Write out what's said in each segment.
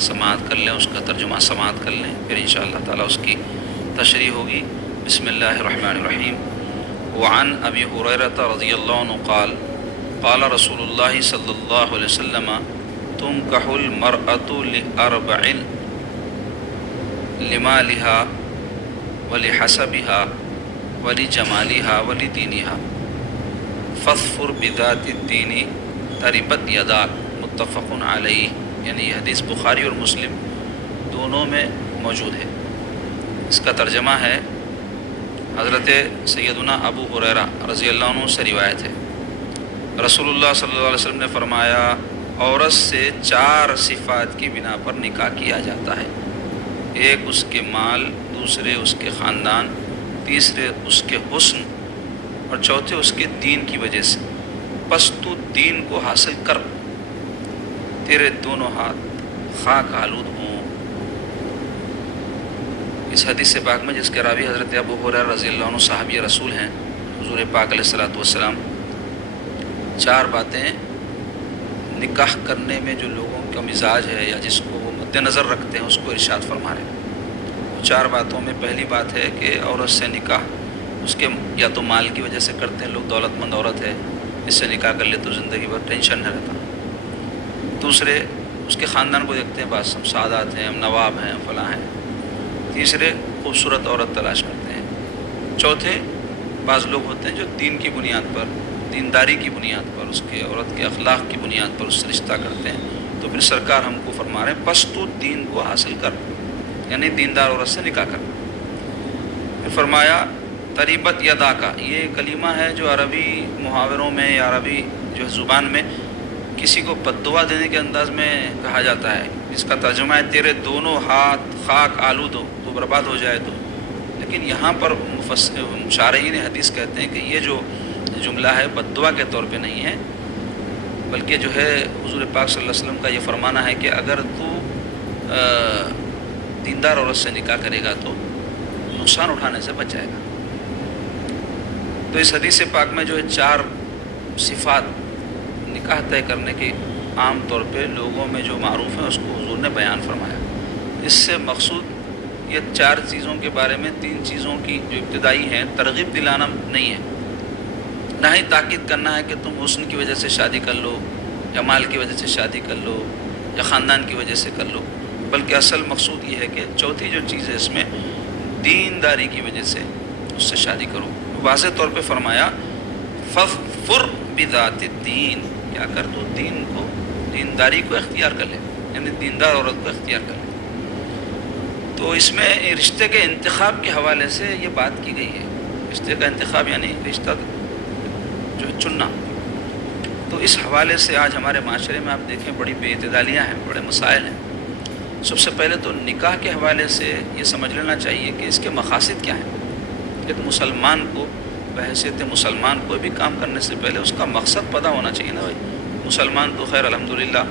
سماعت کر لیں، اس کا ترجمہ سماعت کر لیں، پھر انشاءاللہ تعالی اس کی تشریح ہوگی۔ بسم اللہ الرحمن الرحیم۔ وعن ابی ہریرہ رضی اللہ عنہ قال قال رسول اللہ صلی اللہ علیہ وسلم تنکح المرأة لأربع لمالها ولحسبها ولجمالها ولدینها فاظفر بذات الدین تربت یداک، متفق علیہ۔ یعنی یہ حدیث بخاری اور مسلم دونوں میں موجود ہے۔ اس کا ترجمہ ہے، حضرت سیدنا ابو ہریرہ رضی اللہ عنہ سے روایت ہے، رسول اللہ صلی اللہ علیہ وسلم نے فرمایا عورت سے 4 صفات کی بنا پر نکاح کیا جاتا ہے۔ ایک اس کے مال، دوسرے اس کے خاندان، تیسرے اس کے حسن اور چوتھے اس کے دین کی وجہ سے۔ پس تو دین کو حاصل کر، تیرے دونوں ہاتھ خاک آلود ہوں۔ اس حدیث پاک میں جس کے راوی حضرت ابو ہریرہ رضی اللہ عنہ صحابی رسول ہیں، حضور پاک علیہ الصلوۃ والسلام 4 باتیں نکاح کرنے میں جو لوگوں کا مزاج ہے یا جس کو وہ مد نظر رکھتے ہیں اس کو ارشاد فرما رہے ہیں۔ 4 باتوں میں پہلی بات ہے کہ عورت سے نکاح اس کے یا تو مال کی وجہ سے کرتے ہیں لوگ، دولت مند عورت ہے اس سے نکاح کر لے تو زندگی بھر ٹینشن نہ رہتا۔ دوسرے اس کے خاندان کو دیکھتے ہیں، بس ہم سعادات ہیں، ہم نواب ہیں، ہم فلاں ہیں۔ تیسرے خوبصورت عورت تلاش کرتے ہیں۔ چوتھے بعض لوگ ہوتے ہیں جو دین کی بنیاد پر، دینداری کی بنیاد پر، اس کے عورت کے اخلاق کی بنیاد پر اس سے رشتہ کرتے ہیں۔ تو پھر سرکار ہم کو فرما رہے ہیں پس تو دین کو حاصل کر، یعنی دیندار عورت سے نکاح کر۔ پھر فرمایا تریبت یدا کا، یہ کلمہ ہے جو عربی محاوروں میں یا عربی جو زبان میں کسی کو بد دعا دینے کے انداز میں کہا جاتا ہے۔ اس کا ترجمہ ہے تیرے دونوں ہاتھ خاک آلود ہو، تو برباد ہو جائے تو۔ لیکن یہاں پر شارحین حدیث کہتے ہیں کہ یہ جو جملہ ہے بد دعا کے طور پہ نہیں ہے، بلکہ جو ہے حضور پاک صلی اللہ علیہ وسلم کا یہ فرمانا ہے کہ اگر تو دیندار عورت سے نکاح کرے گا تو نقصان اٹھانے سے بچ جائے گا۔ تو اس حدیث پاک میں جو ہے 4 صفات نکاح طے کرنے کی عام طور پہ لوگوں میں جو معروف ہیں اس کو حضور نے بیان فرمایا۔ اس سے مقصود یہ 4 چیزوں کے بارے میں 3 چیزوں کی جو ابتدائی ہیں ترغیب دلانا نہیں ہے، نہ ہی تاکید کرنا ہے کہ تم حسن کی وجہ سے شادی کر لو یا مال کی وجہ سے شادی کر لو یا خاندان کی وجہ سے کر لو، بلکہ اصل مقصود یہ ہے کہ چوتھی جو چیز ہے اس میں دینداری کی وجہ سے اس سے شادی کرو۔ واضح طور پہ فرمایا فَظْفُرْ بِذَاتِ الدِّينِ، کیا کر تو دین کو، دینداری کو اختیار کر لے، یعنی دیندار عورت کو اختیار کر لے۔ تو اس میں رشتے کے انتخاب کے حوالے سے یہ بات کی گئی ہے۔ رشتے کا انتخاب یعنی رشتہ جو ہے چننا۔ تو اس حوالے سے آج ہمارے معاشرے میں آپ دیکھیں بڑی بے اعتدالیاں ہیں، بڑے مسائل ہیں۔ سب سے پہلے تو نکاح کے حوالے سے یہ سمجھ لینا چاہیے کہ اس کے مقاصد کیا ہیں۔ ایک مسلمان کو بحیثیت مسلمان کوئی بھی کام کرنے سے پہلے اس کا مقصد پتہ ہونا چاہیے نا بھائی۔ مسلمان تو خیر الحمدللہ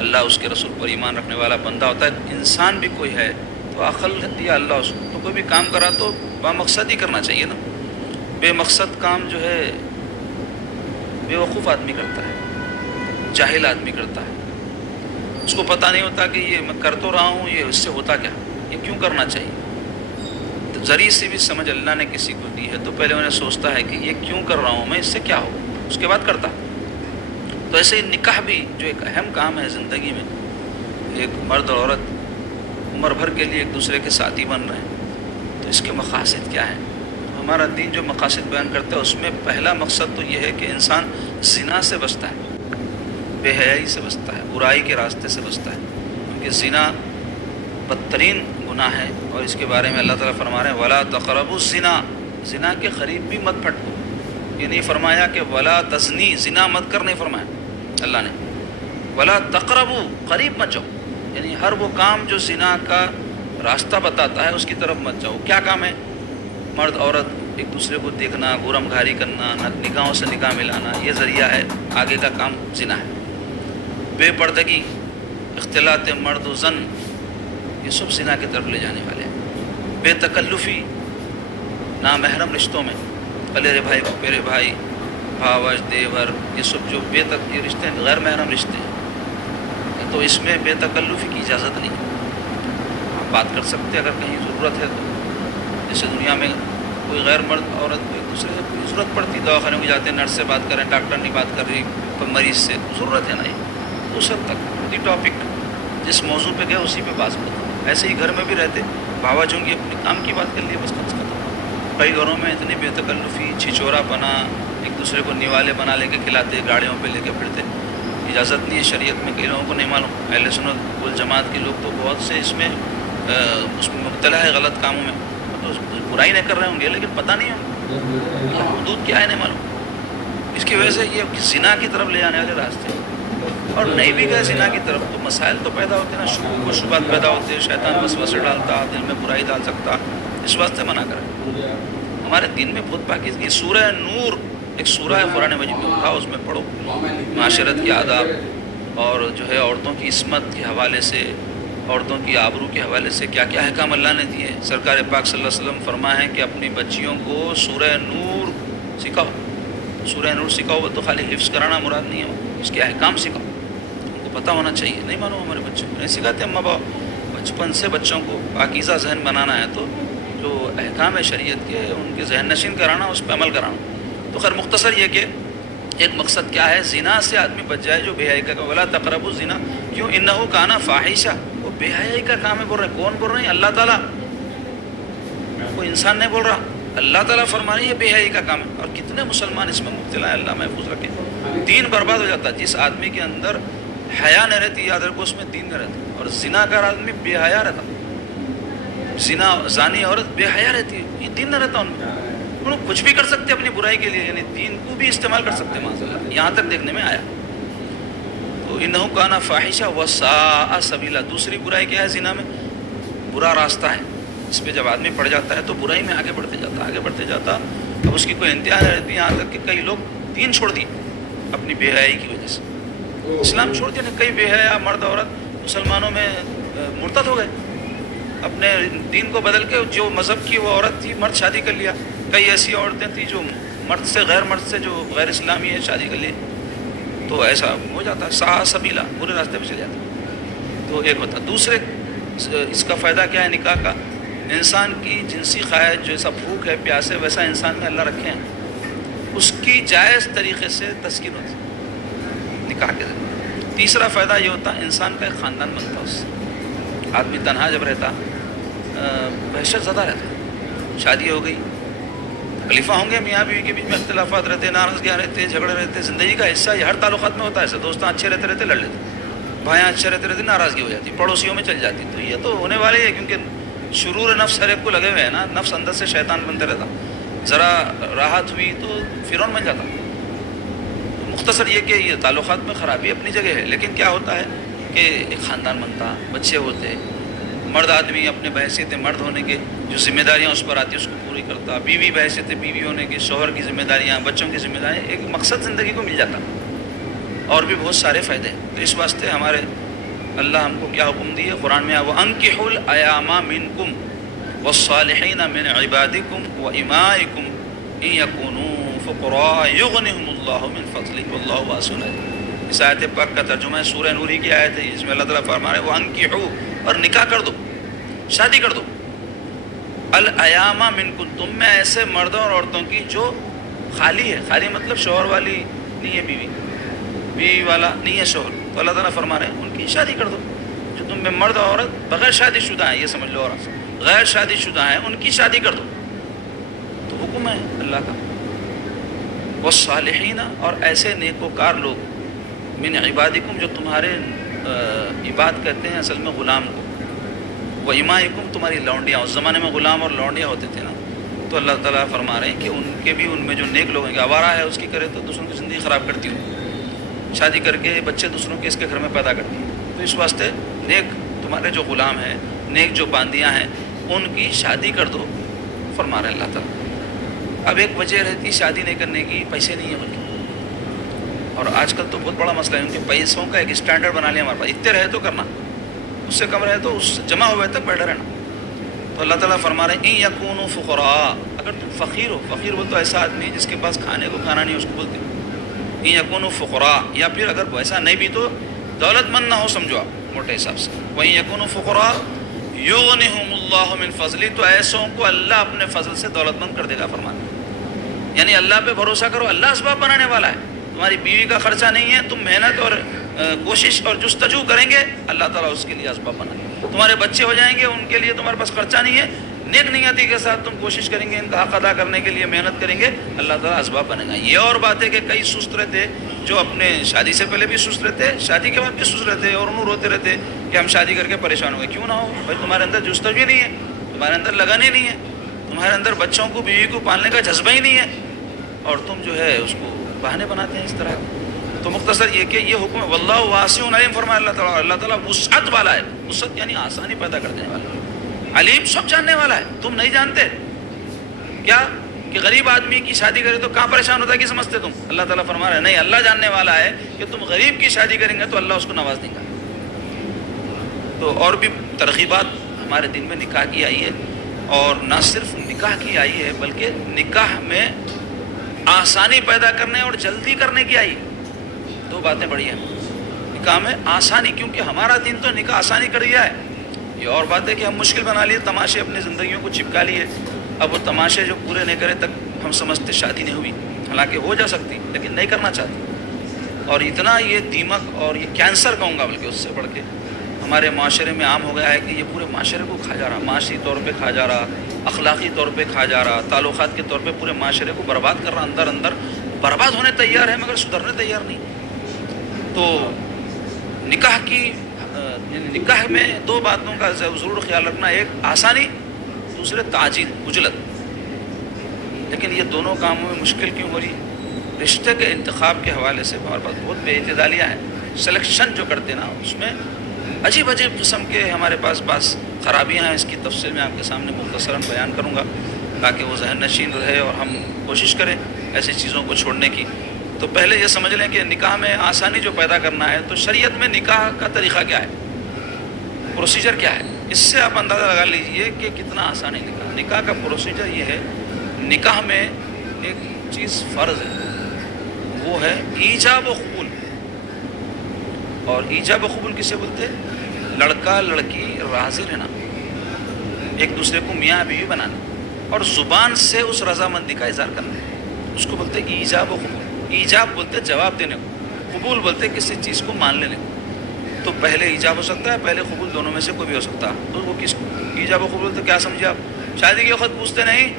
اللہ اس کے رسول پر ایمان رکھنے والا بندہ ہوتا ہے، انسان بھی کوئی ہے تو عقل دیا اللہ اس کو، تو کوئی بھی کام کرا تو با مقصد ہی کرنا چاہیے نا۔ بے مقصد کام جو ہے بے وقوف آدمی کرتا ہے، جاہل آدمی کرتا ہے، اس کو پتہ نہیں ہوتا کہ یہ میں کر تو رہا ہوں، یہ اس سے ہوتا کیا، یہ کیوں کرنا چاہیے۔ تو ذریعے سے بھی سمجھ اللہ نے کسی کو دی ہے تو پہلے انہیں سوچتا ہے کہ یہ کیوں کر رہا ہوں میں، اس سے کیا ہو، اس کے بعد کرتا۔ تو ایسے ہی نکاح بھی جو ایک اہم کام ہے زندگی میں، ایک مرد اور عورت عمر بھر کے لیے ایک دوسرے کے ساتھی بن رہے ہیں، تو اس کے مقاصد کیا ہیں۔ ہمارا دین جو مقاصد بیان کرتا ہے اس میں پہلا مقصد تو یہ ہے کہ انسان زنا سے بچتا ہے، بے حیائی سے بچتا ہے، برائی کے راستے سے بچتا ہے، کیونکہ زنا بدترین گناہ ہے، اور اس کے بارے میں اللہ تعالیٰ فرما رہے ہیں وَلَا تَقْرَبُوا الزِّنَا، زنا کے قریب بھی مت پھٹکو۔ یہ نہیں فرمایا کہ وَلَا تَزْنِي، زنا مت کر، نہیں فرمایا اللہ نے، وَلَا تَقْرَبُوا، قریب مت جاؤ، یعنی ہر وہ کام جو زنا کا راستہ بتاتا ہے اس کی طرف مت جاؤ۔ کیا کام ہے؟ مرد عورت ایک دوسرے کو دیکھنا، گورم گھاری کرنا، نگاہوں سے نگاہ ملانا، یہ ذریعہ ہے، آگے کا کام زنا ہے۔ بے پردگی، اختلاط مرد و زن، یہ سب زنا کی طرف لے جانے والے ہیں۔ بے تکلفی، نامحرم رشتوں میں پلیرے بھائی پھپھیرے بھائی، بھاوج دیور، یہ سب جو یہ رشتے غیر محرم رشتے ہیں، تو اس میں بے تکلفی کی اجازت نہیں ہے. آپ بات کر سکتے اگر کہیں ضرورت ہے تو. جیسے دنیا میں کوئی غیر مرد عورت کو ایک دوسرے سے کوئی ضرورت پڑتی، دواخانے میں جاتے ہیں، نرس سے بات کریں، ڈاکٹر نہیں بات کر رہی، کوئی مریض سے ضرورت ہے نہیں، اس حد تک خود ہی ٹاپک جس موضوع پہ گئے اسی پہ بات کرتے. ایسے ہی گھر میں بھی رہتے بھاوا چونگی اپنے کام کی بات کر لیے بس ختم. کئی گھروں میں اتنی بے تکلفی، چھچورا پنا، ایک دوسرے کو نیوالے بنا لے کے کھلاتے، گاڑیوں پہ لے کے پھرتے. اجازت نہیں ہے شریعت میں. کئی لوگوں کو نہیں معلوم. اہل سنت والجماعت کے لوگ تو بہت سے اس میں مبتلا ہے غلط کاموں میں. تو برائی نہیں کر رہے ہوں گے لیکن پتہ نہیں ہوں حدود کیا ہے نہیں معلوم. اس کی وجہ سے یہ زنا کی طرف لے جانے والے راستے اور نہیں بھی گئے زنا کی طرف تو مسائل تو پیدا ہوتے ہیں نا، شکوک و شبہات پیدا ہوتے ہیں، شیطان وسوسے ڈالتا، دل میں برائی ڈال سکتا. اس واسطے منع کریں. ہمارے دین میں بہت پاکیزگی. سورہ نور ایک سورہ ہے قرآن مجید میں، اٹھاؤ اس میں پڑھو. معاشرت کے آداب اور جو ہے عورتوں کی عصمت کے حوالے سے، عورتوں کی آبرو کے حوالے سے کیا کیا احکام اللہ نے دیے. سرکار پاک صلی اللہ علیہ وسلم فرمائے کہ اپنی بچیوں کو سورہ نور سکھاؤ. سورہ نور سکھاؤ تو خالی حفظ کرانا مراد نہیں ہو، اس کے احکام سکھاؤ. ان کو پتہ ہونا چاہیے. نہیں معلوم ہمارے بچوں کو نہیں سکھاتے اماں باپ. بچپن سے بچوں کو پاکیزہ ذہن بنانا ہے تو جو احکام ہے شریعت کے ان کے ذہن نشین کرانا، اس پہ عمل کرانا. تو خیر مختصر یہ کہ ایک مقصد کیا ہے، زنا سے آدمی بچ جائے جو بے حیائی کا. ولا تقربوا الزنا، کیوں؟ انہ کان فاحشہ. وہ بے حیائی کا کام ہے. بول رہے کون بول رہے ہیں؟ اللہ تعالیٰ. کوئی انسان نہیں بول رہا، اللہ تعالیٰ فرما رہے ہیں یہ بے حیائی کا کام ہے. اور کتنے مسلمان اس میں مبتلا ہیں، اللہ محفوظ رکھے. دین برباد ہو جاتا ہے. جس آدمی کے اندر حیا نہیں رہتی، یاد رکھو اس میں دین نہیں رہتا. اور زنا کار آدمی بے حیا رہتا. زانی عورت بے حیا رہتی ہے، یہ دین نہ رہتا ان میں. وہ کچھ بھی کر سکتے اپنی برائی کے لیے، یعنی دین کو بھی استعمال کر سکتے معاذ اللہ. یہاں تک دیکھنے میں آیا. تو انہ کان فاحشہ وساء سبیلا. دوسری برائی کیا ہے زنا میں؟ برا راستہ ہے. اس پہ جب آدمی پڑ جاتا ہے تو برائی میں آگے بڑھتے جاتا. اب اس کی کوئی انتہا نہیں رہتی. یہاں تک کہ کئی لوگ دین چھوڑ دیے اپنی بے حیائی کی وجہ سے. اسلام چھوڑ دیا. کئی بے حیا مرد عورت مسلمانوں میں مرتد ہو گئے. اپنے دین کو بدل کے جو مذہب کی وہ عورت تھی، مرد شادی کر لیا. کئی ایسی عورتیں تھیں جو مرد سے جو غیر اسلامی ہے شادی کر لی. تو ایسا ہو جاتا ہے. سا سبیلا، برے راستے پہ چل جاتا ہے. تو ایک ہوتا. دوسرے اس کا فائدہ کیا ہے نکاح کا؟ انسان کی جنسی خواہش جیسا بھوک ہے، پیاس ہے، ویسا انسان میں اللہ رکھے ہیں. اس کی جائز طریقے سے تسکین ہوتی ہے نکاح کے ذریعے. تیسرا فائدہ یہ ہوتا ہے انسان کا ایک خاندان بنتا ہے. اس سے آدمی تنہا جب رہتا وحشت زدہ رہتا. شادی ہو گئی، تکلیفیں ہوں گے، میاں بیوی کے بیچ میں اختلافات رہتے، ناراضگیاں رہتے، جھگڑے رہتے. زندگی کا حصہ یہ ہر تعلقات میں ہوتا ہے. ایسے دوستاں اچھے رہتے لڑ لیتے، بھائیاں اچھے رہتے ناراضگی ہو جاتی، پڑوسیوں میں چل جاتی. تو یہ تو ہونے والے ہے کیونکہ شرور نفس ہر ایک کو لگے ہوئے ہیں نا. نفس اندر سے شیطان بنتے رہتا. ذرا راحت ہوئی تو فرعون بن جاتا. مختصر یہ کہ یہ تعلقات میں خرابی اپنی جگہ ہے، لیکن کیا ہوتا ہے کہ ایک خاندان بنتا، بچے ہوتے، مرد آدمی اپنے بحیثیت مرد ہونے کے جو ذمہ داریاں اس پر آتی اس کو پوری کرتا. بیوی بحیثیت بیوی ہونے کے شوہر کی ذمہ داریاں، بچوں کی ذمہ داریاں، ایک مقصد زندگی کو مل جاتا. اور بھی بہت سارے فائدے ہیں. تو اس واسطے ہمارے اللہ ہم کو کیا حکم دیے قرآن میں؟ وَأَنكِحُوا الْأَيَامَ مِنكُمْ وَالصَّالِحِينَ مِنْ عِبَادِكُمْ وَإِمَائِكُمْ إِنْ يَكُونُوا فُقَرَاءَ يُغْنِهُمُ اللَّهُ مِنْ فَضْلِهِ وَاللَّهُ وَاسِعٌ عَلِيمٌ. اس آیت پاک کا ترجمہ ہے سورہ نور کی آیت ہے، اس میں اللہ تعالیٰ فرما رہے ہیں وَأَنكِحُوا، اور نکاح کر دو، شادی کر دو. الایام منکم، تم میں ایسے مردوں اور عورتوں کی جو خالی ہے. خالی مطلب شوہر والی نہیں ہے بیوی، بیوی والا نہیں ہے شوہر. تو اللہ تعالیٰ فرما رہے ہیں ان کی شادی کر دو. جو تم میں مرد اور عورت بغیر شادی شدہ ہیں، یہ سمجھ لو، اور غیر شادی شدہ ہیں ان کی شادی کر دو. تو حکم ہے اللہ کا. والصالحین، اور ایسے نیکوکار لوگ، من عبادکم، جو تمہارے عباد کہتے ہیں اصل میں غلام کو. وہ امائکم، تمہاری لونڈیاں. اس زمانے میں غلام اور لونڈیاں ہوتے تھے نا. تو اللہ تعالیٰ فرما رہے ہیں کہ ان کے بھی ان میں جو نیک لوگ ہیں کہ آوارہ ہے اس کی کرے تو دوسروں کی زندگی خراب کرتی ہوں، شادی کر کے بچے دوسروں کے اس کے گھر میں پیدا کرتی ہیں. تو اس واسطے نیک تمہارے جو غلام ہیں، نیک جو باندیاں ہیں، ان کی شادی کر دو فرما رہے اللہ تعالیٰ. اب ایک وجہ رہتی شادی نہیں کرنے کی، پیسے نہیں ہیں ان کے. اور آج کل تو بہت بڑا مسئلہ ہے ان کے پیسوں کا. ایک اسٹینڈرڈ بنا لیا ہمارے پاس، اتنے رہے تو کرنا، اس سے کم رہے تو اس جمع ہوئے تک بیٹھا رہنا. تو اللہ تعالیٰ فرما رہے ہیں ان یکونوا فقراء، اگر تم فقیر ہو. فقیر بول تو ایسا آدمی ہے جس کے پاس کھانے کو کھانا نہیں، اس کو بولتے ہیں ان یکونوا فقراء. یا پھر اگر ویسا نہیں بھی تو دولت مند نہ ہو سمجھو آپ موٹے حساب سے. وَإِن يَكُونُوا فُقَرَاءَ يُغْنِهُمُ اللَّهُ مِن فَضْلِهِ, تو ایسوں کو اللہ اپنے فضل سے دولت مند کر دے گا فرماتے ہیں. یعنی اللہ پہ بھروسہ کرو, اللہ اسباب بنانے والا ہے. تمہاری بیوی کا خرچہ نہیں ہے, تم محنت اور کوشش اور جستجو کریں گے, اللہ تعالیٰ اس کے لیے اسباب بنائے. تمہارے بچے ہو جائیں گے, ان کے لیے تمہارے پاس خرچہ نہیں ہے, نیک نیتی کے ساتھ تم کوشش کریں گے, ان کا حق ادا کرنے کے لیے محنت کریں گے, اللہ تعالیٰ اسباب بنے گا. یہ اور بات ہے کہ کئی سست رہتے جو اپنے شادی سے پہلے بھی سست رہتے, شادی کے بعد بھی سست رہتے, اور انہوں روتے رہتے کہ ہم شادی کر کے پریشان ہو گئے. کیوں نہ ہو بھائی, تمہارے اندر جستجو نہیں ہے, تمہارے اندر لگن ہی نہیں ہے, تمہارے اندر بچوں کو بیوی کو پالنے کا جذبہ ہی نہیں ہے, اور تم جو ہے اس کو بہانے بناتے ہیں اس طرح. تو مختصر یہ کہ یہ حکم واللہ واسع علیم فرمایا اللہ تعالیٰ. اللہ تعالیٰ وسعت والا ہے, وسعت یعنی آسانی پیدا کر دینے والا ہے. علیم سب جاننے والا ہے. تم نہیں جانتے کیا کہ غریب آدمی کی شادی کرے تو کہاں پریشان ہوتا ہے, کہ سمجھتے تم؟ اللہ تعالیٰ فرما رہا ہے نہیں, اللہ جاننے والا ہے کہ تم غریب کی شادی کریں گے تو اللہ اس کو نواز دے گا. تو اور بھی ترغیبات ہمارے دین میں نکاح کی آئی ہے, اور نہ صرف نکاح کی آئی ہے بلکہ نکاح میں آسانی پیدا کرنے اور جلدی کرنے کی آئی. دو باتیں بڑی ہیں نکاح میں آسانی, کیونکہ ہمارا دین تو نکاح آسانی کر دیا ہے. یہ اور بات ہے کہ ہم مشکل بنا لیے, تماشے اپنی زندگیوں کو چپکا لیے. اب وہ تماشے جو پورے نہیں کرے تک ہم سمجھتے شادی نہیں ہوئی, حالانکہ ہو جا سکتی لیکن نہیں کرنا چاہتے. اور اتنا یہ دیمک اور یہ کینسر کہوں گا بلکہ اس سے بڑھ کے ہمارے معاشرے میں عام ہو گیا ہے کہ یہ پورے معاشرے کو کھا جا رہا, معاشی طور پہ کھا جا رہا, اخلاقی طور پہ کھا جا رہا, تعلقات کے طور پہ پورے معاشرے کو برباد کر رہا. اندر اندر برباد ہونے تیار ہے مگر سدھرنے تیار نہیں. تو نکاح کی نکاح میں دو باتوں کا ضرور خیال رکھنا, ایک آسانی, دوسرے تعجیل عجلت. لیکن یہ دونوں کاموں میں مشکل کیوں ہو رہی؟ رشتے کے انتخاب کے حوالے سے ہمارے پاس بہت بے اعتدالیاں ہیں. سلیکشن جو کرتے نا اس میں عجیب عجیب قسم کے ہمارے پاس بعض خرابیاں ہیں. اس کی تفصیل میں آپ کے سامنے مختصراً بیان کروں گا تاکہ وہ ذہن نشین رہے اور ہم کوشش کریں ایسی چیزوں کو چھوڑنے کی. تو پہلے یہ سمجھ لیں کہ نکاح میں آسانی جو پیدا کرنا ہے, تو شریعت میں نکاح کا طریقہ کیا ہے, پروسیجر کیا ہے, اس سے آپ اندازہ لگا لیجئے کہ کتنا آسان ہے نکاح. نکاح کا پروسیجر یہ ہے, نکاح میں ایک چیز فرض ہے, وہ ہے ایجاب و قبول. اور ایجاب و قبول کسے بولتے ہیں؟ لڑکا لڑکی راضی رہنا, ایک دوسرے کو میاں بیوی بنانا اور زبان سے اس رضامندی کا اظہار کرنا, اس کو بولتے ہیں ایجاب و قبول. ایجاب بولتے جواب دینے کو, قبول بولتے کسی چیز کو مان لینے کو. تو پہلے ایجاب ہو سکتا ہے, پہلے قبول, دونوں میں سے کوئی بھی ہو سکتا ہے. تو وہ کس کو ایجاب و قبول تو کیا سمجھے آپ؟ شادی کے وقت پوچھتے نہیں,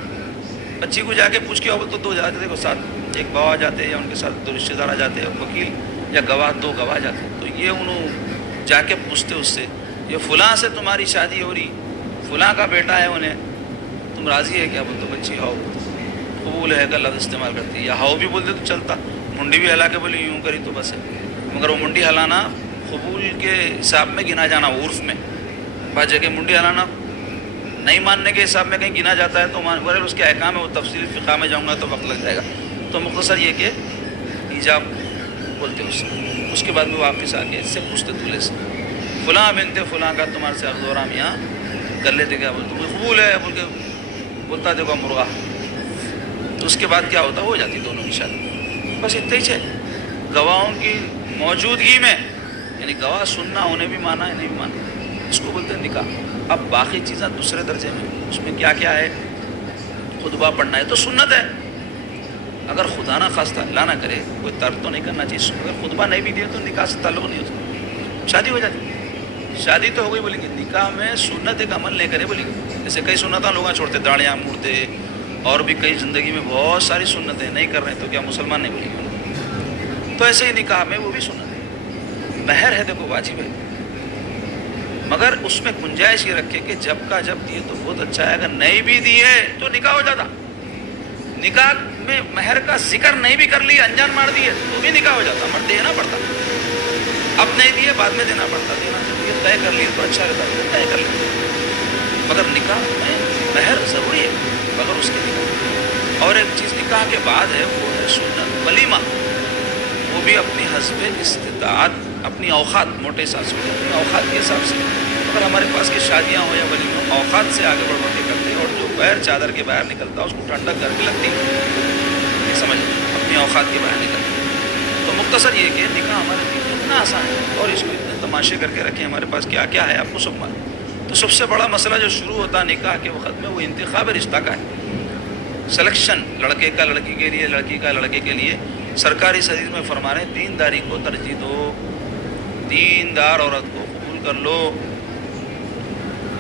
بچی کو جا کے پوچھ کے ہو تو دو جاتے کو ساتھ, ایک گواہ جاتے یا ان کے ساتھ دو رشتے دار آ جاتے, وکیل یا گواہ, دو گواہ جاتے. تو یہ انہوں جا کے پوچھتے اس سے, یہ فلاں سے تمہاری شادی ہو رہی, فلاں کا بیٹا ہے, انہیں تم راضی ہے کیا؟ بول تو بچی ہاؤ, قبول ہے کا لفظ استعمال کرتی ہے. یا ہاؤ بھی بولتے تو چلتا, منڈی بھی ہلا کے بولی یوں کری تو بس ہے. مگر وہ منڈی ہلانا قبول کے حساب میں گنا جانا, عرف میں بعض جگہ منڈی ہلانا نہیں ماننے کے حساب میں کہیں گنا جاتا ہے, تو مان اس کے احکام ہے, وہ تفصیل فقہ میں جاؤں گا تو وقت لگ جائے گا. تو مختصر یہ کہ ایجاب بولتے اس کے بعد میں واپس آ کے اس سے پوچھتے دولہے سے, فلاں بنت فلاں کا تمہارے سے عقد و رام یہاں کر لیتے کیا؟ بولتے قبول ہے بول کے بولتا دیکھو مرغا. تو اس کے بعد کیا ہوتا, ہو جاتی دونوں کی شادی. بس اتنا ہی ہے. گواہوں کی موجودگی میں, یعنی گواہ سننا, انہیں بھی مانا ہے نہیں بھی مانا, اس کو بولتے ہیں نکاح. اب باقی چیزیں دوسرے درجے میں, اس میں کیا کیا ہے, خطبہ پڑھنا ہے تو سنت ہے, اگر خدا نہ خواستہ اللہ نہ کرے کوئی ترک تو نہیں کرنا چاہیے. اگر خطبہ نہیں بھی دیا تو نکاح سے تعلق نہیں ہوتا, شادی ہو جاتی. شادی تو ہو گئی بولیں گے, نکاح میں سنت ایک عمل نہیں کرے بولیں گے. جیسے کئی سنتیں لوگ چھوڑتے, داڑیاں موڑتے, اور بھی کئی زندگی میں بہت ساری سنتیں نہیں کر رہے ہیں, تو کیا مسلمان نہیں بولیں گے؟ تو ایسے ہی نکاح میں وہ بھی سنت ہے. مہر ہے دیکھو واجب ہے, مگر اس میں گنجائش یہ رکھے کہ جب کا جب دیے تو بہت اچھا ہے, اگر نہیں بھی دیے تو نکاح ہو جاتا. نکاح میں مہر کا ذکر نہیں بھی کر لیا, انجان مار دیے تو بھی نکاح ہو جاتا, مگر دینا پڑتا. اب نہیں دیے بعد میں دینا پڑتا, دینا چاہیے, طے کر لیے تو اچھا رہتا, طے کر لیتے. مگر نکاح میں مہر ضروری ہے, مگر اس کے نکاح. اور ایک چیز نکاح کے بعد ہے, وہ ہے سنت ولیمہ. وہ بھی اپنی حسب استطاعت, اپنی اوقات, موٹے حساب سے اپنی اوقات کے حساب سے. اگر ہمارے پاس کی شادیاں ہو یا ولیمہ, اوقات سے آگے بڑھ کے کرتے ہیں, اور جو بغیر چادر کے باہر نکلتا اس کو ٹھنڈک کر کے لگتی ہے, سمجھ, اپنی اوقات کے باہر نکلتی. تو مختصر یہ کہ نکاح ہمارے دین میں اتنا آسان ہے، اور اس کو اتنے تماشے کر کے رکھے ہمارے پاس، کیا کیا ہے آپ کو سب معلوم۔ تو سب سے بڑا مسئلہ جو شروع ہوتا ہے نکاح کے وقت میں، وہ انتخاب رشتہ کا ہے، سلیکشن، لڑکے کا لڑکی کے لیے، لڑکی کا لڑکے کے لیے۔ سرکار اس حدیث میں فرما رہے ہیں دینداری کو ترجیح دو، دیندار عورت کو قبول کر لو۔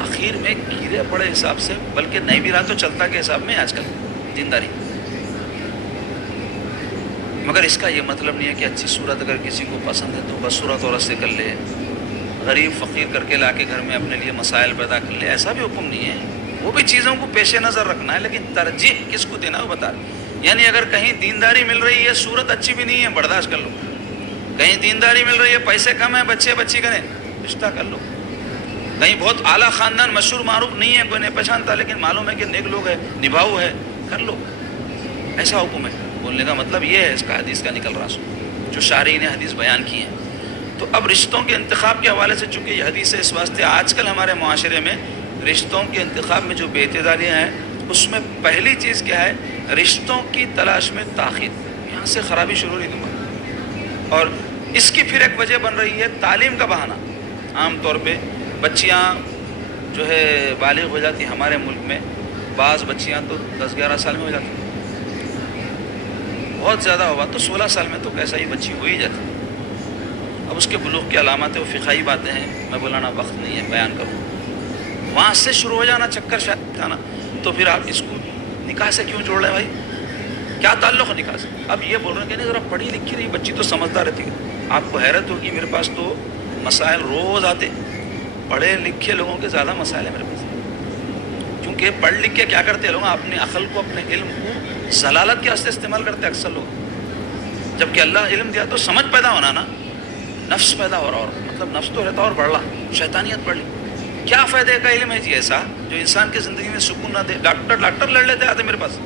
آخر میں کیڑے پڑے حساب سے، بلکہ نہیں بھی رہا تو چلتا کے حساب میں آج کل دینداری۔ مگر اس کا یہ مطلب نہیں ہے کہ اچھی صورت اگر کسی کو پسند ہے تو بس صورت عورت سے کر لے، غریب فقیر کر کے لا کے گھر میں اپنے لیے مسائل پیدا کر لے، ایسا بھی حکم نہیں ہے۔ وہ بھی چیزوں کو پیش نظر رکھنا ہے، لیکن ترجیح کس کو دینا ہے وہ بتا رہے۔ یعنی اگر کہیں دینداری مل رہی ہے، صورت اچھی بھی نہیں ہے، برداشت کر لو۔ کہیں دینداری مل رہی ہے، پیسے کم ہیں، بچے بچی کریں، رشتہ کر لو۔ کہیں بہت اعلیٰ خاندان، مشہور معروف نہیں ہے، کوئی نہیں پہچانتا، لیکن معلوم ہے کہ نیک لوگ ہے، نبھاؤ ہے، کر لو۔ ایسا حکم ہے۔ بولنے کا مطلب یہ ہے اس کا حدیث کا نکل رہا سو جو شارحین نے حدیث بیان کی ہے۔ تو اب رشتوں کے انتخاب کے حوالے سے چونکہ یہ حدیث ہے، اس واسطے آج کل ہمارے معاشرے میں رشتوں کے انتخاب میں جو بے اعتدالیاں ہیں، اس میں پہلی چیز کیا ہے؟ رشتوں کی تلاش میں تاخیر، یہاں سے خرابی شروع نہیں دوں۔ اور اس کی پھر ایک وجہ بن رہی ہے تعلیم کا بہانہ۔ عام طور پہ بچیاں جو ہے بالغ ہو جاتی ہمارے ملک میں، بعض بچیاں تو 10-11 سال میں ہو جاتی، بہت زیادہ ہوا تو 16 سال میں تو کیسا ہی بچی ہو ہی جاتی۔ اب اس کے بلوغ کی علامات ہیں، وہ فقہی باتیں ہیں، میں بولانا وقت نہیں ہے بیان کروں۔ وہاں سے شروع ہو جانا چکر شاید تھا نا، تو پھر آپ اس کو نکاح سے کیوں جوڑ رہے ہیں بھائی؟ کیا تعلق ہے نکاح سے؟ اب یہ بول رہے ہیں کہ نہیں ذرا پڑھی لکھی رہی بچی تو سمجھدار رہتی ہے۔ آپ کو حیرت ہوگی، میرے پاس تو مسائل روز آتے، پڑھے لکھے لوگوں کے زیادہ مسائل ہیں میرے پاس، کیونکہ پڑھ لکھ کے کیا کرتے لوگ اپنے عقل کو، اپنے علم کو ضلالت کے واسطے استعمال کرتے اکثر لوگ، جبکہ اللہ علم دیا تو سمجھ پیدا ہونا نا، نفس پیدا ہو رہا، اور مطلب نفس تو رہتا اور بڑھ رہا، شیطانیت بڑھ لی۔ کیا فائدے کا علم ہے جی ایسا جو انسان کی زندگی میں سکون نہ دے؟ ڈاکٹر لڑ لیتے آتے میرے پاس،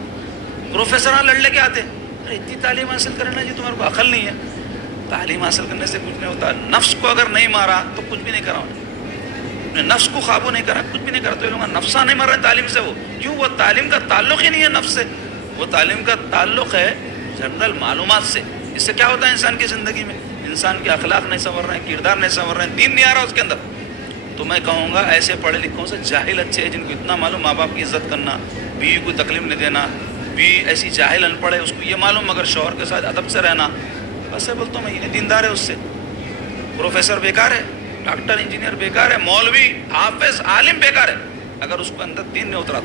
پروفیسر لڑ لے کے آتے، ارے اتنی تعلیم حاصل کرنا جی تمہارے کو عقل نہیں ہے۔ تعلیم حاصل کرنے سے کچھ نہیں ہوتا، نفس کو اگر نہیں مارا تو کچھ بھی نہیں کرا، نفس کو قابو نہیں کرا کچھ بھی نہیں کرا۔ تو یہ لوگ نفسہ نہیں مر رہے تعلیم سے، وہ کیوں؟ وہ تعلیم کا تعلق ہی نہیں ہے نفس سے، وہ تعلیم کا تعلق ہے جنرل معلومات سے۔ اس سے کیا ہوتا ہے انسان کی زندگی میں؟ انسان کے اخلاق نہیں سنور رہے ہیں، کردار نہیں سنور رہے ہیں، دین نہیں آ رہا اس کے اندر۔ تو میں کہوں گا ایسے پڑھے لکھوں سے جاہل اچھے ہیں، جن کو اتنا معلوم ماں باپ کی عزت کرنا، بیوی کو تکلیف نہیں دینا، بیوی ایسی جاہل ان پڑھ ہے اس کو یہ معلوم مگر شوہر کے ساتھ ادب سے رہنا، بس بولتا ہوں میں یہ دیندار ہے اس سے۔ پروفیسر بیکار ہے، ڈاکٹر انجینئر بیکار ہے، مولوی حافظ عالم بیکار ہے اگر اس کو اندر دین نہیں اترا۔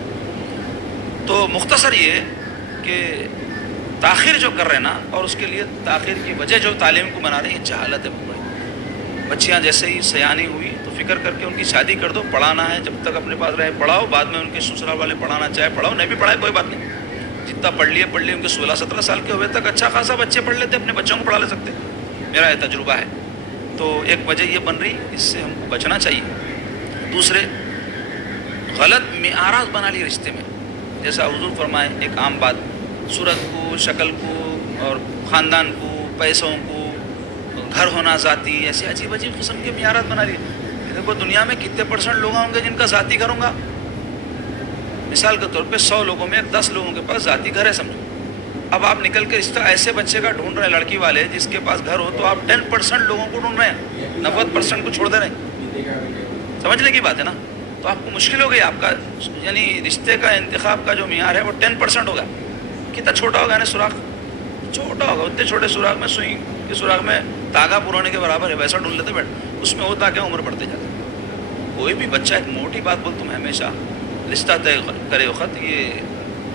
تو مختصر یہ کہ تاخیر جو کر رہے ہیں نا، اور اس کے لیے تاخیر کی وجہ جو تعلیم کو بنا رہے ہیں، یہ جہالت ہے بہت بڑی۔ بچیاں جیسے ہی سیانی ہوئی تو فکر کر کے ان کی شادی کر دو، پڑھانا ہے جب تک اپنے پاس رہے پڑھاؤ، بعد میں ان کے سسرال والے پڑھانا چاہے پڑھاؤ، نہیں بھی پڑھائے کوئی بات نہیں، جتنا پڑھ لیے ان کے 16-17 سال کے ہوئے تک اچھا خاصا بچے پڑھ لیتے، اپنے بچوں کو پڑھا لے سکتے، میرا یہ تجربہ ہے۔ تو ایک وجہ یہ بن رہی، اس سے ہم کو بچنا چاہیے۔ دوسرے، غلط معیارات بنا لی رشتے میں، جیسا حضور فرمائے ایک عام بات، صورت کو، شکل کو، اور خاندان کو، پیسوں کو، گھر ہونا ذاتی، ایسے عجیب عجیب قسم کے معیارات بنا لیے۔ دیکھو دنیا میں کتنے % لوگ ہوں گے جن کا ذاتی گھر ہوں گا؟ مثال کے طور پہ 100 لوگوں میں 10 لوگوں کے پاس ذاتی گھر ہے سمجھو۔ اب آپ نکل کے رشتہ ایسے بچے کا ڈھونڈ رہے ہیں لڑکی والے جس کے پاس گھر ہو، تو آپ 10% لوگوں کو ڈھونڈ رہے ہیں، 90% کو چھوڑ دے رہے ہیں۔ سمجھنے کی بات ہے نا؟ تو آپ کو مشکل ہو گئی، آپ کا یعنی رشتے کا انتخاب کا جو معیار ہے وہ 10% ہوگا۔ کتنا چھوٹا ہوگا؟ یعنی سوراخ چھوٹا ہوگا، اتنے چھوٹے سوراخ میں سوئی کے سوراخ میں تاگا پرونے کے برابر ہے، ویسا ڈھونڈ لیتے بیٹھ، اس میں ہوتا کہ عمر بڑھتے جاتے۔ کوئی بھی بچہ، ایک موٹی بات بولتا ہوں میں ہمیشہ، رشتہ طے کرے وقت یہ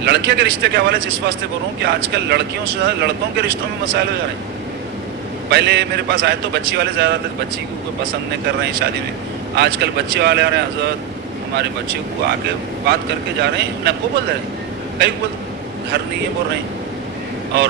لڑکے کے رشتے کے حوالے سے اس واسطے بول رہا ہوں کہ آج کل لڑکیوں سے زیادہ لڑکوں کے رشتوں میں مسائل ہو جا رہے ہیں۔ پہلے میرے پاس آئے تو بچی والے زیادہ تھے، بچی کو کوئی پسند نہیں کر رہے ہیں شادی میں۔ آج کل بچے والے آ رہے ہیں، حضرت ہمارے بچے کو آ کے بات کر کے جا رہے ہیں، نہ کو بول رہے ہیں، کئی کو گھر نہیں ہے بول رہے ہیں، اور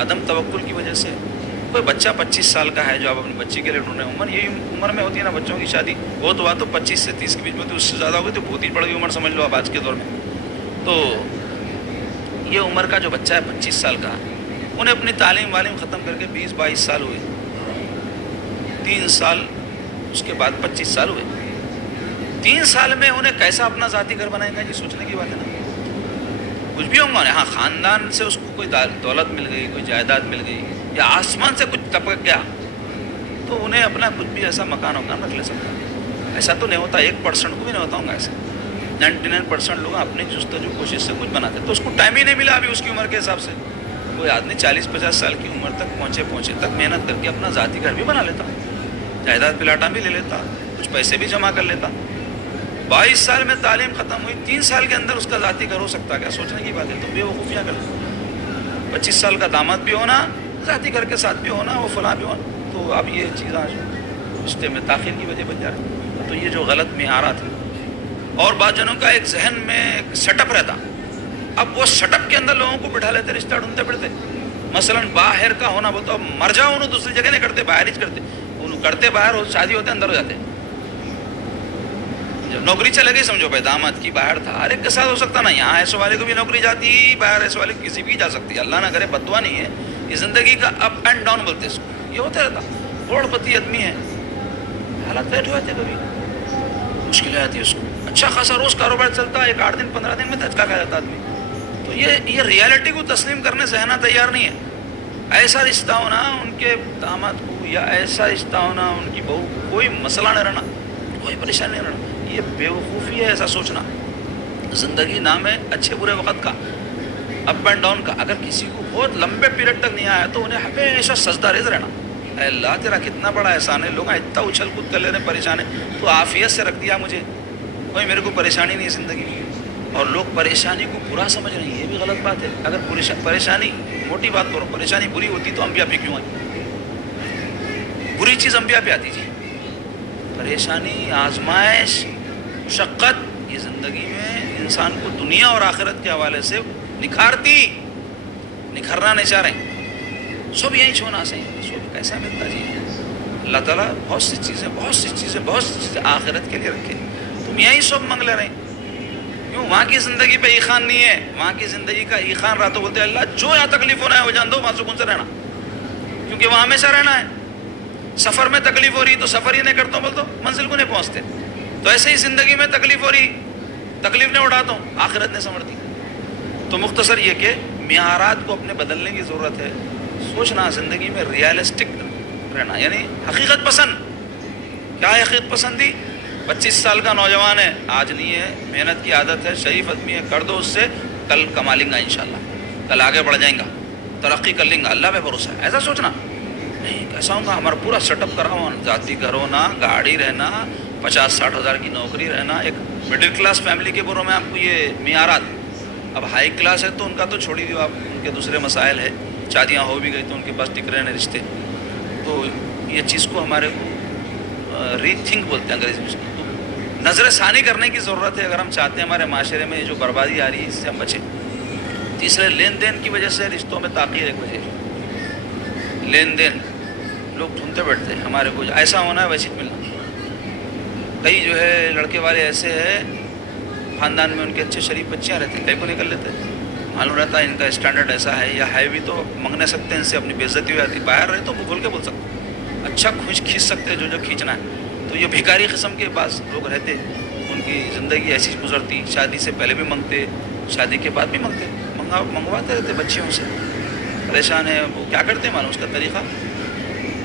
عدم توکل کی وجہ سے۔ کوئی بچہ 25 سال کا ہے جو آپ اپنی بچی کے لیے ڈھونڈ رہے ہیں، عمر یہی عمر میں ہوتی ہے نا بچوں کی شادی، بہت ہوا تو 25 سے 30 کے بیچ میں، تو اس سے زیادہ ہوگی تو بہت ہی بڑھ گئی عمر سمجھ لو آپ آج کے دور میں۔ تو یہ عمر کا جو بچہ ہے 25 سال کا، انہیں اپنی تعلیم والیم ختم کر کے 20-22 سال ہوئے، 3 سال اس کے بعد 25 سال ہوئے، 3 سال میں انہیں کیسا اپنا ذاتی گھر بنائیں گا؟ یہ سوچنے کی بات ہے نا۔ کچھ بھی ہوگا. ہاں خاندان سے اس کو کوئی دولت مل گئی, کوئی جائیداد مل گئی, یا آسمان سے کچھ ٹپک گیا, تو انہیں اپنا کچھ بھی ایسا مکان وکان رکھ لے سکتا ہے. ایسا تو نہیں ہوتا, 1% کو بھی نہیں ہوتا ہوں گا ایسا. 99% لوگ اپنی جستجو کوشش سے کچھ بناتے, تو اس کو ٹائم ہی نہیں ملا ابھی اس کی عمر کے حساب سے. کوئی آدمی 40-50 سال کی عمر تک پہنچے تک محنت کر کے اپنا ذاتی گھر بھی بنا لیتا, جائیداد پلاٹا بھی لے لیتا, کچھ پیسے بھی جمع کر لیتا. 22 سال میں تعلیم ختم ہوئی, 3 سال کے اندر اس کا ذاتی گھر ہو سکتا, کیا سوچنے کی بات ہے. تو بے وقوفیاں کر 25 سال کا داماد بھی ہونا, ذاتی گھر کے ساتھ بھی ہونا, وہ فلاں بھی ہونا. تو اب یہ چیز آج رشتے میں تاخیر کی وجہ بن جا رہی ہے. تو یہ جو غلط معیارات ہیں, اور بعض جنوں کا ایک ذہن میں ایک سیٹ اپ رہتا, اب وہ سیٹ اپ کے اندر لوگوں کو بٹھا لیتے, رشتہ ڈھونڈتے پھرتے. مثلا باہر کا ہونا بولتا, اب مر جاؤ انہوں دوسری جگہ نہیں کرتے, باہر ہی کرتے. انہوں کرتے باہر, شادی ہوتے اندر ہو جاتے. جب نوکری چلے گئی سمجھو بھائی داماد کی باہر تھا, ہر ایک کے ساتھ ہو سکتا نا. یہاں ایسے والے کو بھی نوکری جاتی, باہر ایسے والے کسی بھی جا سکتی. اللہ نہ کرے, بددعا نہیں ہے, یہ زندگی کا اپ اینڈ ڈاؤن بولتے اس کو, یہ ہوتا رہتا. کروڑ پتی آدمی ہے, حالات بیٹھ ہوئے تھے, کبھی مشکلیں آتی اس کو. اچھا خاصا روز کاروبار چلتا, ایک 8 دن 15 دن میں دھچکا کھا جاتا آدمی. تو یہ ریالٹی کو تسلیم کرنے سے رہنا تیار نہیں ہے. ایسا رشتہ ہونا ان کے داماد کو, یا ایسا رشتہ ہونا ان کی بہو, کوئی مسئلہ نہیں رہنا, کوئی پریشانی نہیں رہنا. یہ بے وقوفی ہے ایسا سوچنا. زندگی نام ہے اچھے برے وقت کا, اپ اینڈ ڈاؤن کا. اگر کسی کو بہت لمبے پیریڈ تک نہیں آیا تو انہیں ہمیشہ سجدہ ریز رہنا. اے اللہ تیرا کتنا بڑا احسان ہے, لوگ اتنا اچھل کود کر لے رہے, پریشان ہے, تو عافیت سے رکھ دیا مجھے, کوئی میرے کو پریشانی نہیں زندگی میں. اور لوگ پریشانی کو برا سمجھ رہے ہیں, یہ بھی غلط بات ہے. اگر پریشانی موٹی بات کرو, پریشانی بری ہوتی تو انبیاء پہ کیوں آئی؟ بری چیز انبیاء پہ آتی جی. پریشانی, آزمائش, مشقت, یہ زندگی میں انسان کو دنیا اور آخرت کے حوالے سے نکھرنا نہیں چاہ رہے. سب یہی چھونا سے سب کیسا ملتا جی. اللہ تعالیٰ بہت سی چیزیں آخرت کے لیے رکھے, تم یہی سب منگ لے رہے ہیں. کیوں؟ وہاں کی زندگی پہ ایخان نہیں ہے. وہاں کی زندگی کا ایخان رہا تو بولتے ہیں اللہ جو یہاں تکلیف ہونا ہے وہ جان دو, وہاں سکون سے رہنا, کیونکہ وہاں ہمیشہ رہنا ہے. سفر میں تکلیف ہو رہی تو سفر ہی نہیں کرتا ہوں, بول دو منزل کو نہیں پہنچتے. تو ایسے ہی زندگی میں تکلیف ہو رہی, تکلیف نہیں اٹھاتا ہوں, آخرت نہیں سمجھتی. تو مختصر یہ کہ معیارات کو اپنے بدلنے کی ضرورت ہے. سوچنا زندگی میں ریئلسٹک رہنا, یعنی حقیقت پسند. کیا ہے حقیقت پسندی؟ 25 سال کا نوجوان ہے, آج نہیں ہے, محنت کی عادت ہے, شریف آدمی ہے, کر دو اس سے, کل کما لیں گا انشاءاللہ, کل آگے بڑھ جائیں گا, ترقی کر لیں گا, اللہ پہ بھروسہ ہے. ایسا سوچنا نہیں. کیسا ہوں گا, ہمارا پورا سیٹ اپ کرا ہوں, ذاتی گھر ہونا, گاڑی رہنا, 50-60 ہزار کی نوکری رہنا. ایک مڈل کلاس فیملی کے بارے میں آپ کو یہ معیارات. اب ہائی کلاس ہے تو ان کا تو چھوڑی دیو آپ, ان کے دوسرے مسائل ہے, شادیاں ہو بھی گئی تو ان کے پاس ٹک رہے ہیں رشتے. تو یہ چیز کو ہمارے کو ری تھنک بولتے ہیں انگریزی میں, نظر ثانی کرنے کی ضرورت ہے. اگر ہم چاہتے ہیں ہمارے معاشرے میں یہ جو بربادی آ رہی ہے اس سے ہم بچیں. تیسرے, لین دین کی وجہ سے رشتوں میں تاخیر. ایک وجہ لین دین, لوگ ڈھونڈتے بیٹھتے ہیں ہمارے کو ایسا ہونا ہے ویسے ملنا. کئی جو ہے لڑکے والے ایسے ہیں خاندان میں ان کے اچھے شریف بچیاں رہتے ہیں, کئی کو نکل لیتے ہیں, معلوم رہتا ہے ان کا اسٹینڈرڈ ایسا ہے, یا ہے بھی تو منگ نہیں سکتے, ان سے اپنی بے عزتی ہو جاتی. باہر رہے تو وہ کھول کے بول سکتے, اچھا کھینچ سکتے جو کھینچنا ہے. تو یہ بھیکاری قسم کے پاس لوگ رہتے, ان کی زندگی ایسی گزرتی, شادی سے پہلے بھی منگتے, شادی کے بعد بھی منگتے, منگواتے رہتے بچیوں سے, پریشان ہے. وہ کیا کرتے ہیں معلوم اس کا طریقہ,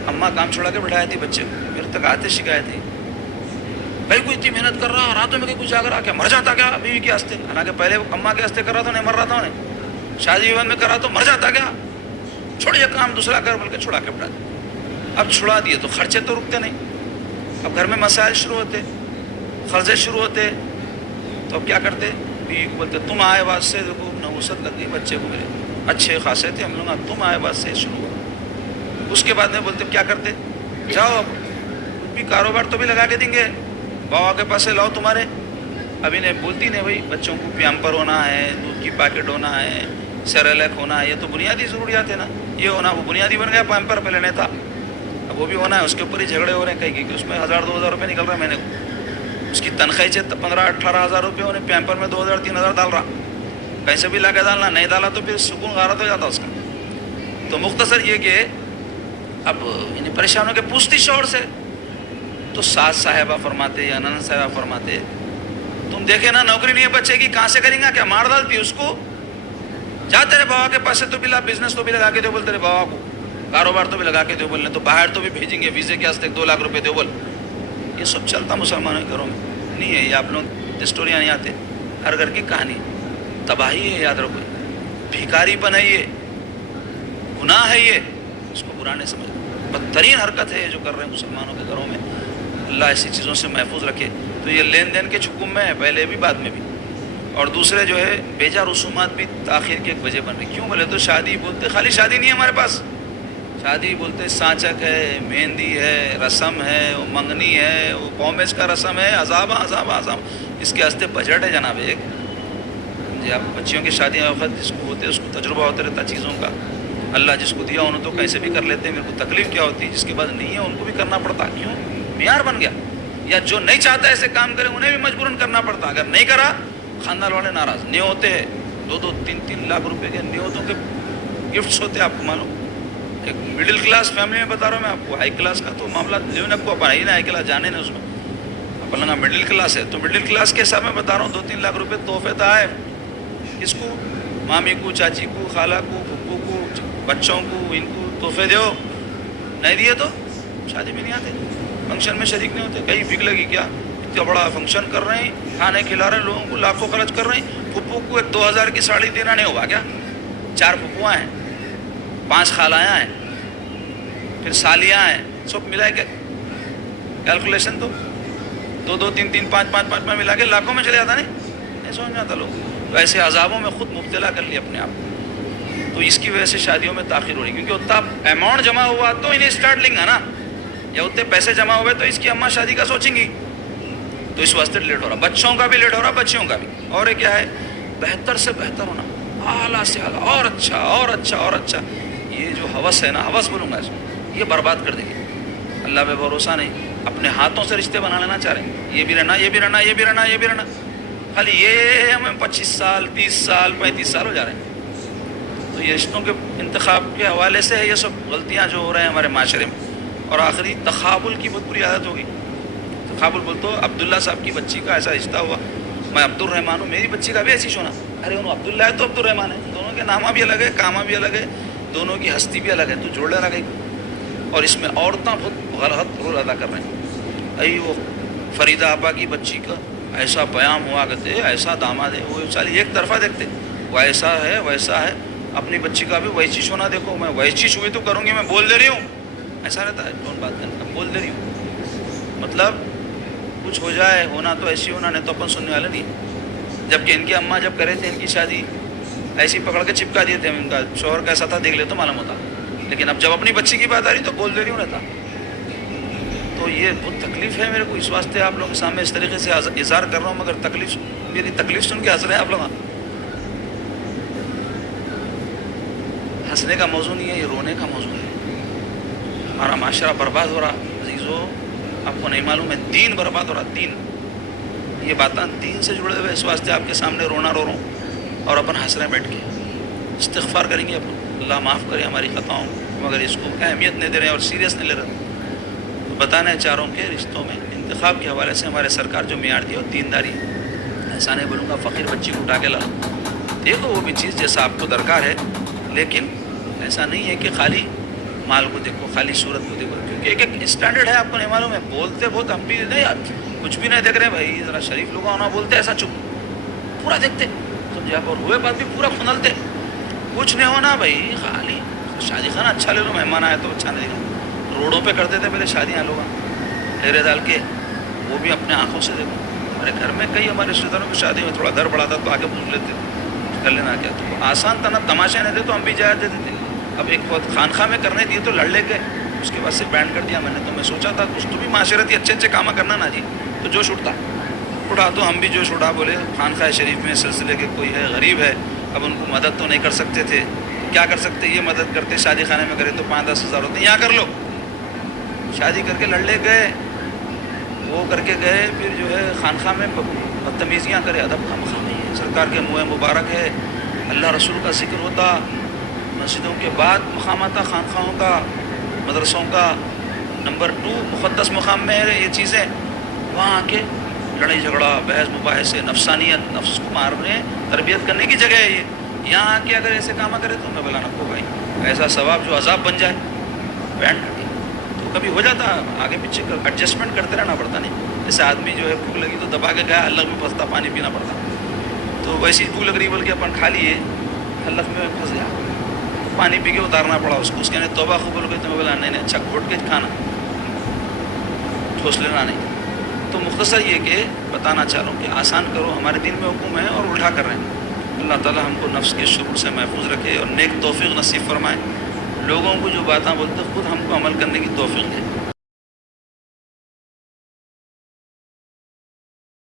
اماں کام چھوڑا کے بٹھایا تھی بچے کو, میرے تک آتے شکایت تھی, بھائی کوئی اتنی محنت کر رہا, راتوں میں کچھ جاگ رہا, کیا مر جاتا کیا بیوی کے ہستے؟ حالانکہ پہلے اماں کے ہستے کر رہا تھا, نہیں مر رہا تھا انہیں, شادی ویوہ میں کر رہا تو مر جاتا کیا, چھوڑ یہ کام دوسرا کر بول کے چھڑا کے بٹھا دیا. اب چھڑا دیے تو خرچے تو رکتے نہیں, اب گھر میں مسائل شروع ہوتے, قرضے شروع ہوتے, تو اب کیا کرتے, بیوی کو بولتے تم آئے بعد سے دیکھو نوست لگ گئی بچے کو, میرے اچھے خاصے تھے ہم لوگ, تم آئے بعد سے شروع ہو. اس کے بعد میں بولتے کیا کرتے, جاؤ اب بھی کاروبار تو بھی لگا کے دیں گے, بابا کے پاس سے لاؤ تمہارے. ابھی نے بولتی نہیں بھائی, بچوں کو پیمپر ہونا ہے, دودھ کی پیکٹ ہونا ہے, سیریلیک ہونا ہے, یہ تو بنیادی ضروریات ہے نا. یہ ہونا وہ بنیادی بن گیا, پیمپر پہلے نہیں تھا, اب وہ بھی ہونا ہے. اس کے اوپر ہی جھگڑے ہو رہے ہیں کہیں کہ اس میں 1000-2000 روپے نکل رہا ہے مہینے کو, اس کی تنخواہ سے 15-18 ہزار روپے ہونے, پیمپر میں 2000-3000 ڈال رہا, کہیں سے بھی لا کے ڈالنا, نہیں ڈالا تو پھر سکون غارت ہو جاتا اس کا. تو مختصر یہ کہ اب انہیں پریشانوں کے پوچھتی شوہر سے, تو ساس صاحبہ فرماتے یا نند صاحبہ فرماتے, تم دیکھے نا نوکری نہیں ہے بچے کی, کہاں سے کریں گا, کیا مار ڈالتی اس کو, جا تیرے بابا کے پاس سے تو بھی لا, بزنس تو بھی لگا کے دو بول, تیرے بابا کو کاروبار تو بھی لگا کے دو بولنے, تو باہر تو بھی بھیجیں گے ویزے کے واسطے 2 لاکھ روپے دو بول. یہ سب چلتا مسلمانوں کے گھروں میں نہیں ہے. یہ آپ لوگ اسٹوریاں نہیں آتے, ہر گھر کی کہانی تباہی ہے. یاد رکھو, بھیکاری پن ہے, یہ گناہ ہے, یہ اس کو برا نہیں سمجھ. بدترین حرکت ہے یہ جو کر رہے ہیں مسلمانوں کے گھروں میں. اللہ ایسی چیزوں سے محفوظ رکھے. تو یہ لین دین کے حکم میں ہے, پہلے بھی بعد میں بھی. اور دوسرے جو ہے بیجا رسومات بھی تاخیر کی ایک وجہ بن رہی. کیوں بولے تو شادی بولتے, خالی شادی نہیں ہے ہمارے پاس, شادی بولتے سانچک ہے, مہندی ہے, رسم ہے, وہ منگنی ہے, وہ پومیج کا رسم ہے, عذاب. اس کے ہستے بجٹ ہے جناب ایک. جی آپ بچیوں کی شادیاں وقت جس کو ہوتے اس کو تجربہ ہوتا رہتا چیزوں کا. اللہ جس کو دیا انہوں تو کیسے بھی کر لیتے ہیں, میرے کو تکلیف کیا ہوتی ہے. جس کے بعد نہیں ہے ان کو بھی کرنا پڑتا. کیوں, معیار بن گیا. یا جو نہیں چاہتا ایسے کام کرے انہیں بھی مجبوراً کرنا پڑتا. اگر نہیں کرا خاندان والے ناراض. نیوتے ہیں 2-3 لاکھ روپے کے نیوتوں کے گفٹس ہوتے ہیں. آپ کو معلوم, ایک مڈل کلاس فیملی میں بتا رہا ہوں میں آپ کو. ہائی کلاس کا تو معاملہ لیون آپ کو اپنا ہی نا, ہائی کلاس جانے نہیں اس میں. اپنا مڈل کلاس ہے تو مڈل کلاس کے حساب میں بتا رہا ہوں 2-3 لاکھ روپے تحفے تو آئے. کس کو, مامی کو, چاچی کو, خالہ کو, پھپھو کو, بچوں کو, ان کو تحفے دو. نہیں دیے تو شادی میں نہیں آتے, فنکشن میں شریک نہیں ہوتے. کہیں بھیک لگی کیا, اتنا بڑا فنکشن کر رہے ہیں, کھانے کھلا رہے ہیں لوگوں کو, لاکھوں خرچ کر رہے ہیں. پھپھو کو ایک 2000 کی ساڑی دینا نہیں ہوگا کیا؟ 4 پھپھوਆਂ ہیں, 5 خالایاں ہیں, پھر سالیاں ہیں, سب ملا کے کیلکولیشن تو 2-2-3-3 5-5 ملا کے لاکھوں میں چلے جاتا. نہیں سمجھ میں آتا لوگ. تو ایسے عذابوں میں خود مبتلا کر لیا اپنے آپ کو. تو اس کی وجہ سے شادیوں میں تاخیر ہو رہی, کیونکہ اتنا اماؤنٹ جمع ہوا تو انہیں اسٹارٹ لیں گا نا, یا اتنے پیسے جمع ہوئے تو اس کی اماں شادی کا سوچیں گی. تو اس واسطے لیٹ ہو رہا, بچوں کا بھی لیٹ ہو رہا, بچیوں کا بھی. اور یہ کیا ہے, بہتر سے بہتر ہونا, اعلیٰ سے اعلیٰ, اور اچھا اور اچھا اور اچھا. یہ جو ہوس ہے نا, ہوس بولوں گا اس کو, یہ برباد کر دے گی. اللہ پہ بھروسہ نہیں, اپنے ہاتھوں سے رشتے بنا لینا چاہ رہے ہیں. یہ بھی رہنا, یہ بھی رہنا, یہ بھی رہنا, یہ بھی رہنا. خالی یہ ہمیں 25 سال 30 سال 35 سال ہو جا رہے ہیں. تو یہ رشتوں کے انتخاب کے حوالے سے ہے یہ سب غلطیاں جو ہو رہے ہیں ہمارے معاشرے میں. اور آخری تقابل کی بہت بری عادت ہوگی. تقابل بول تو عبداللہ صاحب کی بچی کا ایسا رشتہ ہوا, میں عبد الرحمٰن ہوں, میری بچی کا بھی ایسی ہونا. ارے انہوں عبداللہ ہے تو عبد الرحمٰن ہے, دونوں کے نامہ بھی الگ ہے, کامہ بھی الگ ہے, دونوں کی ہستی بھی الگ ہے, تو جوڑ لینا گئی. اور اس میں عورتیں بہت غلط رول ادا کر رہے ہیں. ای وہ فریدہ آپا کی بچی کا ایسا پیام ہوا کرتے, ایسا داماد ہے, وہ سالی ایک طرفہ دیکھتے, وہ ایسا ہے ویسا ہے. اپنی بچی کا بھی ویسی ہونا دیکھو, میں ویسی ہوئی تو کروں گی, میں بول دے رہی ہوں. ایسا رہتا ہے کون بات کرنا, بول دے رہی ہوں, مطلب کچھ ہو جائے, ہونا تو ایسی ہونا, نہیں تو اپن سننے والے نہیں. جبکہ ان کی اماں جب کرے تھے ان کی شادی ایسی پکڑ کے چپکا دیے تھے, ان کا شوہر کیسا تھا دیکھ لے تو معلوم ہوتا. لیکن اب جب اپنی بچی کی بات آ رہی تو بول دے رہی ہوں رہتا. تو یہ بہت تکلیف ہے میرے کو, اس واسطے آپ لوگوں کے سامنے اس طریقے سے اظہار کر رہا ہوں. مگر تکلیف, میری تکلیف سن کے ہنس رہے ہیں آپ لوگ. ہنسنے کا موضوع نہیں ہے, یہ رونے کا موضوع ہے. ہمارا معاشرہ برباد ہو رہا. عزیزو آپ کو نہیں معلوم ہے, دین برباد ہو رہا, دین. یہ باتیں دین سے جڑے ہوئے, اس واسطے آپ کے سامنے رونا رو رہا ہوں. اور اپن ہنس رہے ہیں بیٹھ کے, استغفار کریں گے اپن, اللہ معاف کرے ہماری خطاؤں. مگر اس کو اہمیت نہیں دے رہے اور سیریس نہیں لے رہے. تو بتانا ہے چاروں کے رشتوں میں انتخاب کے حوالے سے ہمارے سرکار جو معیار دی اور دینداری, ایسا نہیں بولوں گا فقیر بچی کو اٹھا کے لا دیکھو, وہ بھی چیز جیسا آپ کو درکار ہے, لیکن ایسا نہیں ہے کہ خالی مال کو دیکھو, خالی صورت کو دیکھو. کیونکہ ایک ایک اسٹینڈرڈ ہے, آپ کو نہیں معلوم ہے. بولتے بہت ہم بھی نہیں, کچھ بھی نہیں دیکھ رہے بھائی, ذرا شریف لوگ ہونا بولتے ایسا چپ, پورا دیکھتے سمجھے آپ, اور ہوئے بات بھی پورا کھنلتے. کچھ نہیں ہونا بھائی, خالی شادی خانہ اچھا لے لو, مہمان آئے تو اچھا نہیں لگا. روڈوں پہ کرتے تھے پہلے شادیاں لوگ, ڈیرے ڈال کے, وہ بھی اپنے آنکھوں سے دیکھو. ہمارے گھر میں کئی ہمارے رشتے داروں کی شادی میں تھوڑا ڈر بڑا تھا تو آگے پوچھ لیتے کر لینا کیا. تو آسان تھا نا, تماشے نہیں تھے تو ہم بھی جا دیتے تھے. اب ایک وقت خانخواہ میں کرنے دیے تو لڑ لے گئے, اس کے بعد سے بینڈ کر دیا میں نے. تو میں سوچا تھا کچھ تو بھی معاشرتی اچھے اچھے کام کرنا نا جی, تو جوش اٹھا تو ہم بھی جوش اٹھا, بولے خانخواہ شریف میں سلسلے کے کوئی ہے, غریب ہے, اب ان کو مدد تو نہیں کر سکتے تھے, کیا کر سکتے, یہ مدد کرتے شادی خانے میں کرے تو 5-10 ہزار ہوتے, یہاں کر لو. شادی کر کے لڑ لے گئے, وہ کر کے گئے, پھر جو ہے خانخواہ میں بدتمیزیاں کرے. ادب خامخواہ نہیں ہے, سرکار کے منہ مبارک ہے, اللہ رسول کا ذکر ہوتا, مسجدوں کے بعد مقام آتا خانخواہوں کا, مدرسوں کا. نمبر 2 مقدس مقام میں ہے یہ چیزیں, وہاں آ کے لڑائی جھگڑا, بحث مباحث, نفسانیت, نفس کو مارنے تربیت کرنے کی جگہ ہے یہ. یہاں آ کے اگر ایسے کام کرے تو میں بولا نکو بھائی، ایسا ثواب جو عذاب بن جائے پینٹ کر کے تو کبھی ہو جاتا، آگے پیچھے ایڈجسٹمنٹ کرتے رہنا پڑتا نہیں. جیسے آدمی جو ہے بھوک لگی تو دبا کے گیا، حلق میں پھنستا، پانی پینا پڑتا. تو ویسی بھوک لگ رہی بلکہ اپن کھا لیے، حلق میں پھنس گیا، پانی پی کے اتارنا پڑا اس کو. اس کے نے توبہ قبول کر تو میں بولا نہیں اچھا گھوٹ کے کھانا، ٹھوس لینا نہیں. تو مختصر یہ کہ بتانا چاہ رہا ہوں کہ آسان کرو، ہمارے دین میں حکم ہے اور الٹا کر رہے ہیں. اللہ تعالی ہم کو نفس کے شرور سے محفوظ رکھے اور نیک توفیق نصیب فرمائے. لوگوں کو جو باتیں بولتے خود ہم کو عمل کرنے کی توفیق دے.